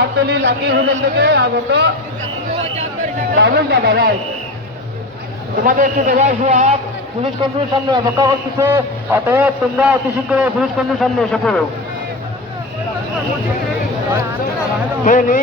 Gabtali lucky hotel থেকে আগত বাবুল দাদা ভাই তোমাদের একটু দেখে আসো আপ। পুলিশ কর্মীর সামনে অপেক্ষা করতেছে। অতএব তোমরা অতি শীঘ্র পুলিশ কর্মীর সামনে এসে পড়ো। ফেনি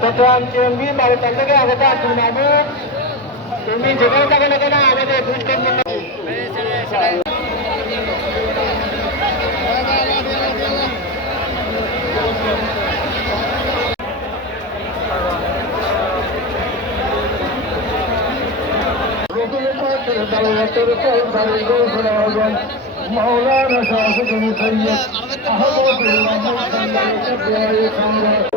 চট্টগ্রাম চেমি বালুরতাল থেকে আগত আব্দুল মাহমুদ তুমি যেখানে থাকো না কেন আমাদের বুঝতে مولانا شافق بن سيد احمد مولانا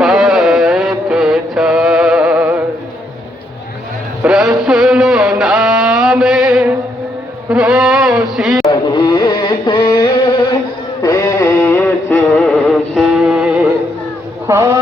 পাইতে রসুল নামে রসিতে Oh.